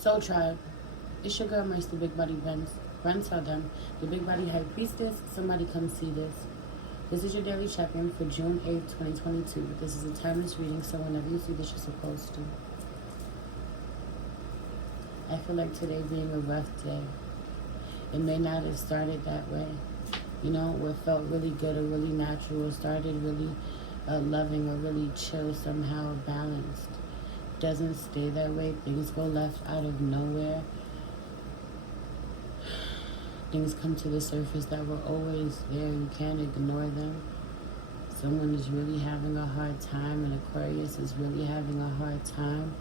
Soul Tribe. It's your girl, Mercy, the Big Body Benz. Run tell them. The Big Body High Priestess. Somebody come see this. This is your daily check-in for June 8th, 2022. This is a timeless reading, so whenever you see this, you're supposed to. I feel like today being a rough day. It may not have started that way. You know, what felt really good or really natural or started really loving or really chill, somehow balanced. Doesn't stay that way. Things go left out of nowhere. Things come to the surface that were always there. You can't ignore them. Someone is really having a hard time, and Aquarius is really having a hard time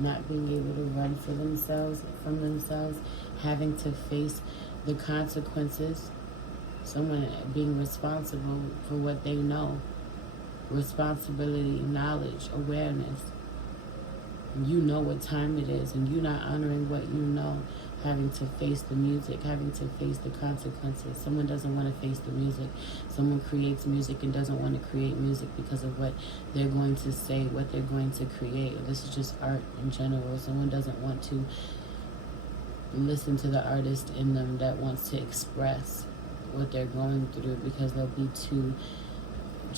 not being able to run for themselves, from themselves, having to face the consequences. Someone being responsible for what they know. Responsibility, knowledge, awareness. You know what time it is, and you're not honoring what you know. Having to face the music, having to face the consequences. Someone doesn't want to face the music. Someone creates music and doesn't want to create music because of what they're going to say, what they're going to create. This is just art in general. Someone doesn't want to listen to the artist in them that wants to express what they're going through because they'll be too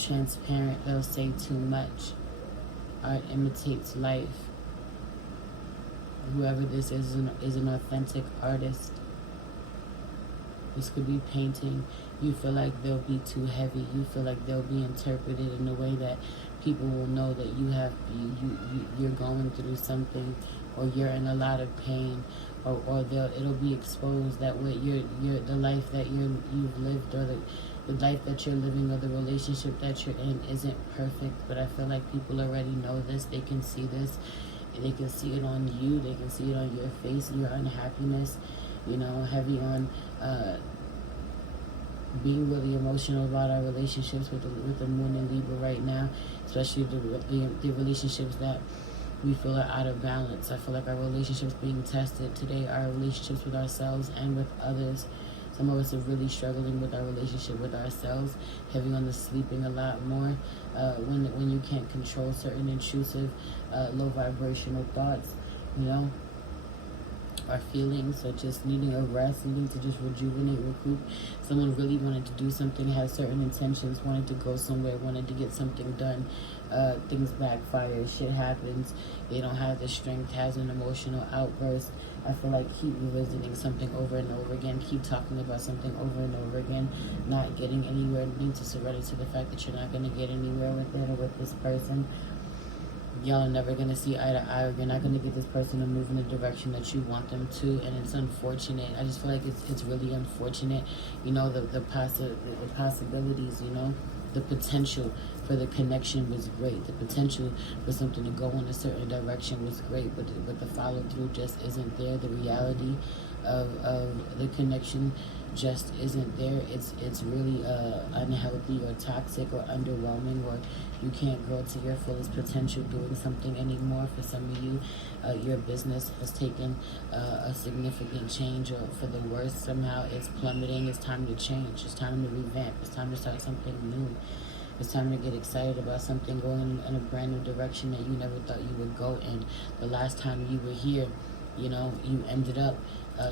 transparent. They'll say too much. Art imitates life. Whoever this is an authentic artist. This could be painting. You feel like they'll be too heavy. You feel like they'll be interpreted in a way that people will know that you're going through something, or you're in a lot of pain, or it'll be exposed that what the life that you've lived, or the life that you're living, or the relationship that you're in isn't perfect. But I feel like people already know this. They can see this. They can see it on you. They can see it on your face, your unhappiness. You know, heavy on being really emotional about our relationships with the Moon in Libra right now, especially the relationships that we feel are out of balance. I feel like our relationships being tested today, our relationships with ourselves and with others. Some of us are really struggling with our relationship with ourselves, heavy on the sleeping a lot more, when you can't control certain intrusive, low vibrational thoughts, you know. Our feelings, or just needing a rest, needing to just rejuvenate, recoup. Someone really wanted to do something, had certain intentions, wanted to go somewhere, wanted to get something done. Things backfire, shit happens. They don't have the strength, has an emotional outburst. I feel like keep revisiting something over and over again, keep talking about something over and over again, not getting anywhere, need to surrender to the fact that you're not going to get anywhere with it or with this person. Y'all are never going to see eye to eye, or you're not going to get this person to move in the direction that you want them to, and it's unfortunate. I just feel like it's really unfortunate, you know, the possibilities, you know, the potential for the connection was great. The potential for something to go in a certain direction was great, but the follow through just isn't there. The reality of the connection just isn't there. It's really unhealthy or toxic or underwhelming, or you can't grow to your fullest potential doing something anymore. For some of you, your business has taken a significant change, or for the worse somehow. It's plummeting. It's time to change. It's time to revamp. It's time to start something new. It's time to get excited about something going in a brand new direction that you never thought you would go in. The last time you were here, you know, you ended up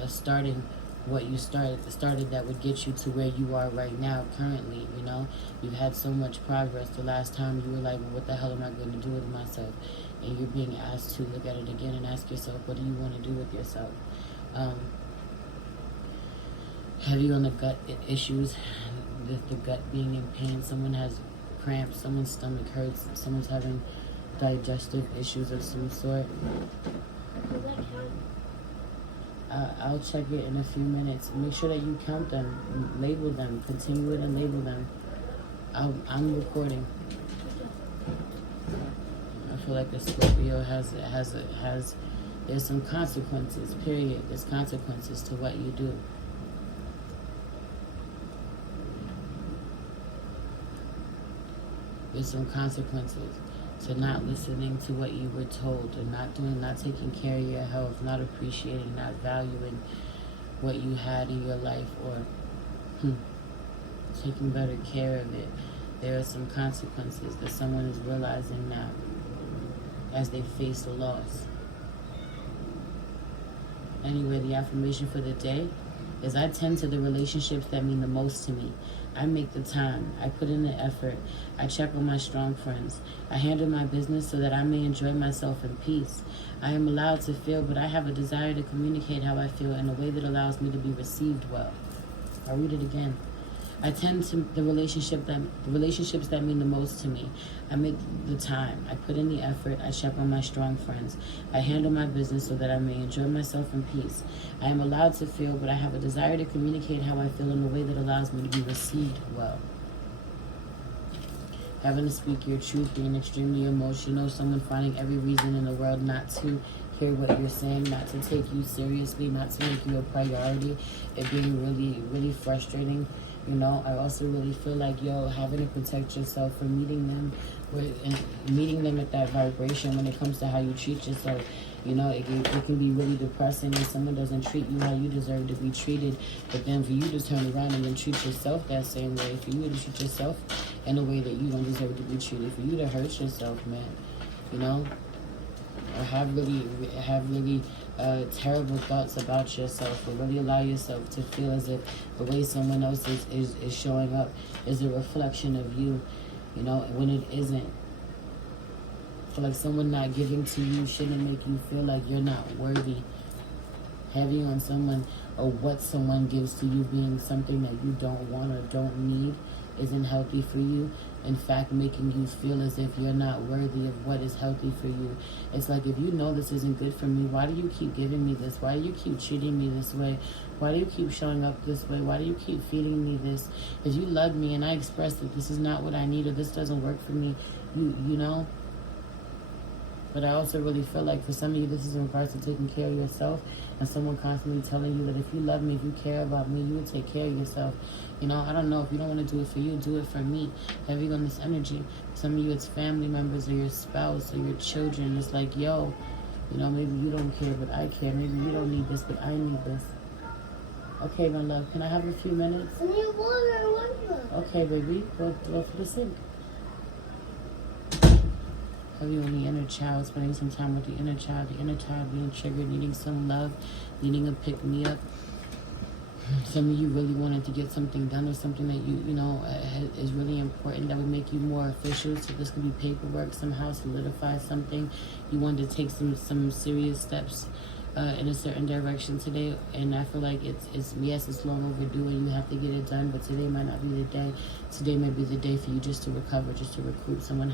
starting what you started that would get you to where you are right now currently. You know, you've had so much progress. The last time you were like, well, what the hell am I going to do with myself? And you're being asked to look at it again and ask yourself, what do you want to do with yourself? Heavy on the gut issues, the gut being in pain. Someone has cramps, someone's stomach hurts, someone's having digestive issues of some sort. I'll check it in a few minutes. Make sure that you count them, label them, continue it and label them. I'm recording. I feel like the Scorpio has there's some consequences, period. There's consequences to what you do. There's some consequences to not listening to what you were told, and not taking care of your health, not appreciating, not valuing what you had in your life, or taking better care of it. There are some consequences that someone is realizing now as they face a loss. Anyway, the affirmation for the day is I tend to the relationships that mean the most to me. I make the time. I put in the effort. I check on my strong friends. I handle my business so that I may enjoy myself in peace. I am allowed to feel, but I have a desire to communicate how I feel in a way that allows me to be received well. I'll read it again. I tend to the relationships that mean the most to me. I make the time. I put in the effort. I check on my strong friends. I handle my business so that I may enjoy myself in peace. I am allowed to feel, but I have a desire to communicate how I feel in a way that allows me to be received well. Having to speak your truth, being extremely emotional, someone finding every reason in the world not to hear what you're saying, not to take you seriously, not to make you a priority, it being really, really frustrating. You know, I also really feel like, having to protect yourself from meeting them at that vibration when it comes to how you treat yourself. You know, it can be really depressing when someone doesn't treat you how you deserve to be treated. But then for you to turn around and then treat yourself that same way, for you to treat yourself in a way that you don't deserve to be treated, for you to hurt yourself, man, you know, or have really terrible thoughts about yourself, or really allow yourself to feel as if the way someone else is showing up is a reflection of you, you know, when it isn't. I feel like someone not giving to you shouldn't make you feel like you're not worthy. Having on someone or what someone gives to you being something that you don't want or don't need isn't healthy for you. In fact, making you feel as if you're not worthy of what is healthy for you. It's like, if you know this isn't good for me, why do you keep giving me this? Why do you keep treating me this way? Why do you keep showing up this way? Why do you keep feeding me this? If you love me and I express that this is not what I need, or this doesn't work for me, you know. But I also really feel like for some of you, this is in regards to taking care of yourself, and someone constantly telling you that if you love me, if you care about me, you will take care of yourself. You know, I don't know. If you don't want to do it for you, do it for me. Heavy on this energy. Some of you, it's family members or your spouse or your children. It's like, you know, maybe you don't care, but I care. Maybe you don't need this, but I need this. Okay, my love. Can I have a few minutes? I need water. Okay, baby. Go for the sink. Heavy on the inner child, spending some time with the inner child being triggered, needing some love, needing a pick-me-up. Some of you really wanted to get something done, or something that you know is really important that would make you more official. So this could be paperwork, somehow solidify something. You wanted to take some serious steps in a certain direction today, and I feel like it's long overdue and you have to get it done, but today might not be the day. Today may be the day for you just to recover, just to recruit. Someone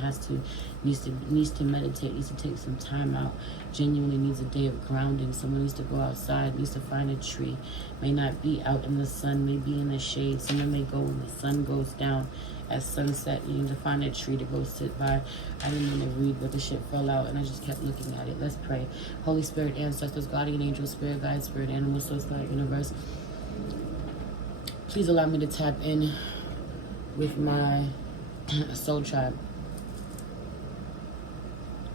needs to meditate, needs to take some time out, genuinely needs a day of grounding. Someone needs to go outside, needs to find a tree, may not be out in the sun, may be in the shade. Someone may go when the sun goes down at sunset. You need to find a tree to go sit by. I didn't want to read, but the shit fell out and I just kept looking at it. Let's pray. Holy Spirit, ancestors, guardian angels, spirit guide, spirit animal, soul, sky, universe, please allow me to tap in with my soul tribe.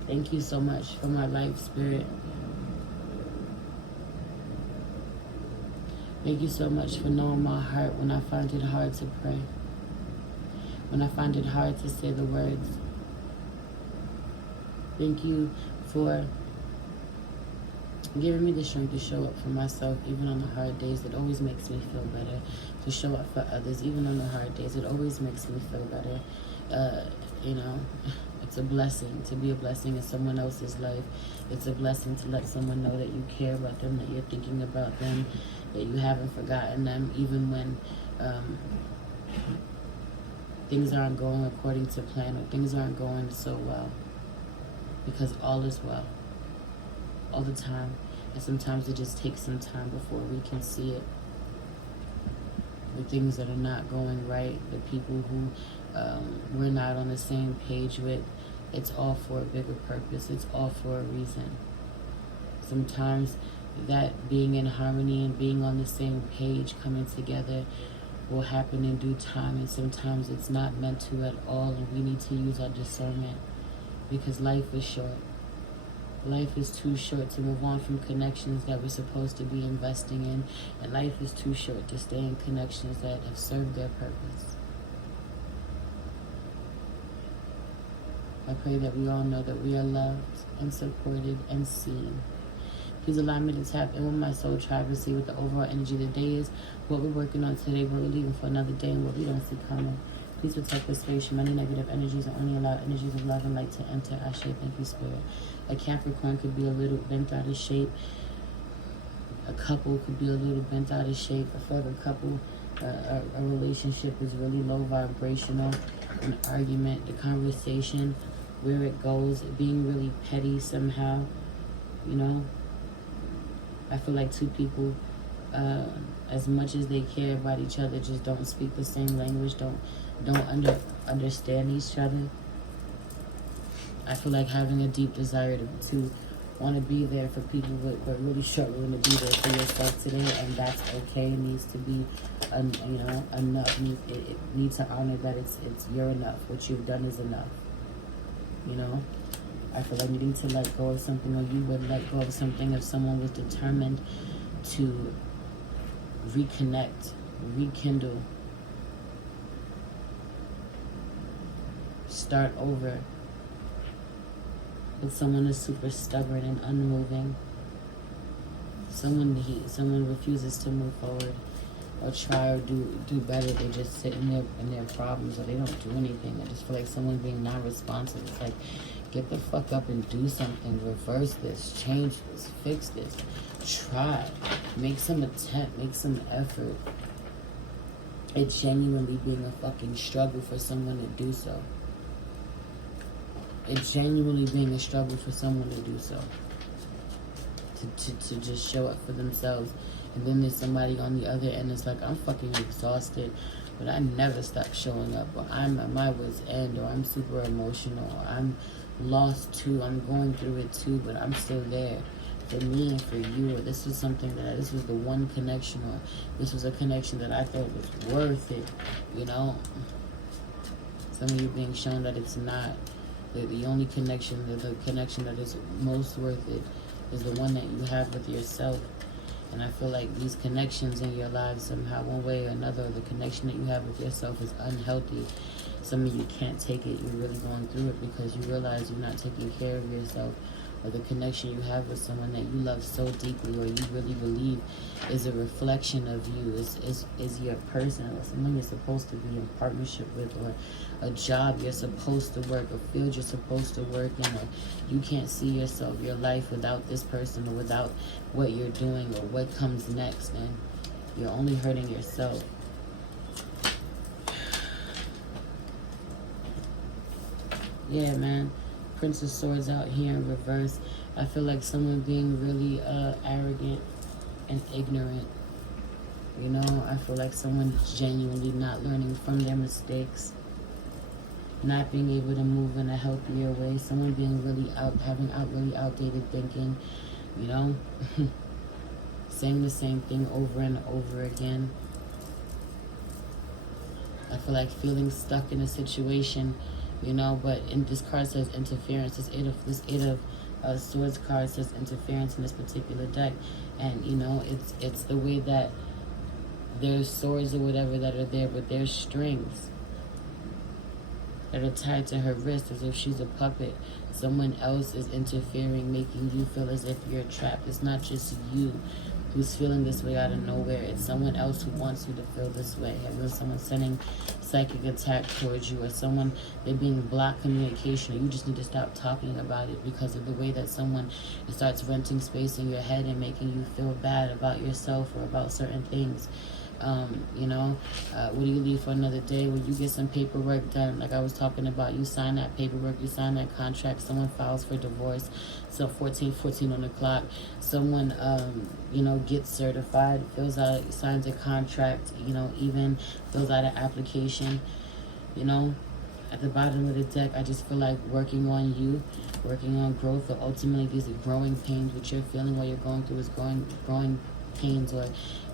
Thank you so much for my life, spirit. Thank you so much for knowing my heart when I find it hard to pray, when I find it hard to say the words. Thank you for giving me the strength to show up for myself, even on the hard days. It always makes me feel better to show up for others, even on the hard days. It always makes me feel better. You know, it's a blessing to be a blessing in someone else's life. It's a blessing to let someone know that you care about them, that you're thinking about them, that you haven't forgotten them, even when things aren't going according to plan, or things aren't going so well, because all is well all the time, and sometimes it just takes some time before we can see it. The things that are not going right, the people who we're not on the same page with, it's all for a bigger purpose. It's all for a reason. Sometimes that being in harmony and being on the same page, coming together, will happen in due time, and sometimes it's not meant to at all, and we need to use our discernment, because life is short. Life is too short to move on from connections that we're supposed to be investing in, and life is too short to stay in connections that have served their purpose. I pray that we all know that we are loved and supported and seen, Please allow me to tap in with my soul tribe and see what the overall energy of the day is, what we're working on today, what we're leaving for another day, and what we don't see coming. Please protect this space from any negative energies and only allow energies of love and light to enter. Ashe, thank you, Spirit. A Capricorn could be a little bent out of shape. A couple could be a little bent out of shape. I feel like a couple, a relationship is really low vibrational. An argument, the conversation, where it goes, being really petty somehow, you know. I feel like two people, as much as they care about each other, just don't speak the same language, don't understand each other. I feel like having a deep desire to want to be there for people, but really struggling to be there for yourself today, and that's okay. It needs to be, enough. It needs to honor that it's you're enough. What you've done is enough. You know, I feel like needing to let go of something, or you would let go of something if someone was determined to reconnect, rekindle, start over. But someone is super stubborn and unmoving. Someone refuses to move forward or try or do better. They just sit in their problems, or they don't do anything. I just feel like someone being non-responsive. It's like, get the fuck up and do something. Reverse this, change this, fix this. Try. Make some attempt, make some effort. It's genuinely being a fucking struggle for someone to do so. It's genuinely being a struggle for someone to do so. To just show up for themselves. And then there's somebody on the other end that's like, I'm fucking exhausted, but I never stop showing up. Or I'm at my wit's end, or I'm super emotional, or I'm lost too, I'm going through it too, but I'm still there. For me and for you, or this was something this was the one connection, or this was a connection that I thought was worth it, you know? Some of you being shown that it's not. The only connection, the connection that is most worth it is the one that you have with yourself. And I feel like these connections in your lives somehow, one way or another, the connection that you have with yourself is unhealthy. Some of you can't take it. You're really going through it because you realize you're not taking care of yourself. Or the connection you have with someone that you love so deeply, or you really believe is a reflection of you, is your person, or someone you're supposed to be in partnership with, or a job you're supposed to work, a field you're supposed to work in, or you can't see yourself, your life without this person, or without what you're doing, or what comes next, and you're only hurting yourself. Yeah, man. Prince of Swords out here in reverse. I feel like someone being really arrogant and ignorant. You know, I feel like someone genuinely not learning from their mistakes. Not being able to move in a healthier way. Someone being really having really outdated thinking. You know, saying the same thing over and over again. I feel like feeling stuck in a situation. You know, but in this card says interference. This eight of swords card says interference in this particular deck, and you know it's the way that there's swords or whatever that are there, but there's strings that are tied to her wrist as if she's a puppet. Someone else is interfering, making you feel as if you're trapped. It's not just you who's feeling this way out of nowhere. It's someone else who wants you to feel this way. Either someone sending psychic attack towards you, or someone, they're being blocked communication, or you just need to stop talking about it because of the way that someone starts renting space in your head and making you feel bad about yourself or about certain things. You know, what do you leave for another day? When you get some paperwork done, like I was talking about, you sign that paperwork, you sign that contract, someone files for divorce, so 14 on the clock, someone, you know, gets certified, signs a contract, you know, even fills out an application, you know. At the bottom of the deck, I just feel like working on you, working on growth, or ultimately these are growing pains. What you're feeling, what you're going through is growing pains, or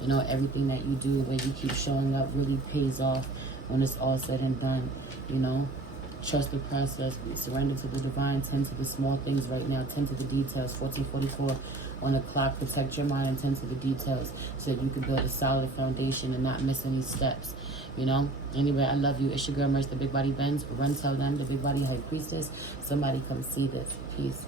you know, everything that you do, the way you keep showing up really pays off when it's all said and done. You know, trust the process, surrender to the divine, tend to the small things right now, tend to the details. 1444 on the clock, protect your mind and tend to the details so that you can build a solid foundation and not miss any steps. You know, anyway, I love you. It's your girl Merce, the Big Body Benz. Run, tell them, the Big Body High Priestess. Somebody come see this. Peace.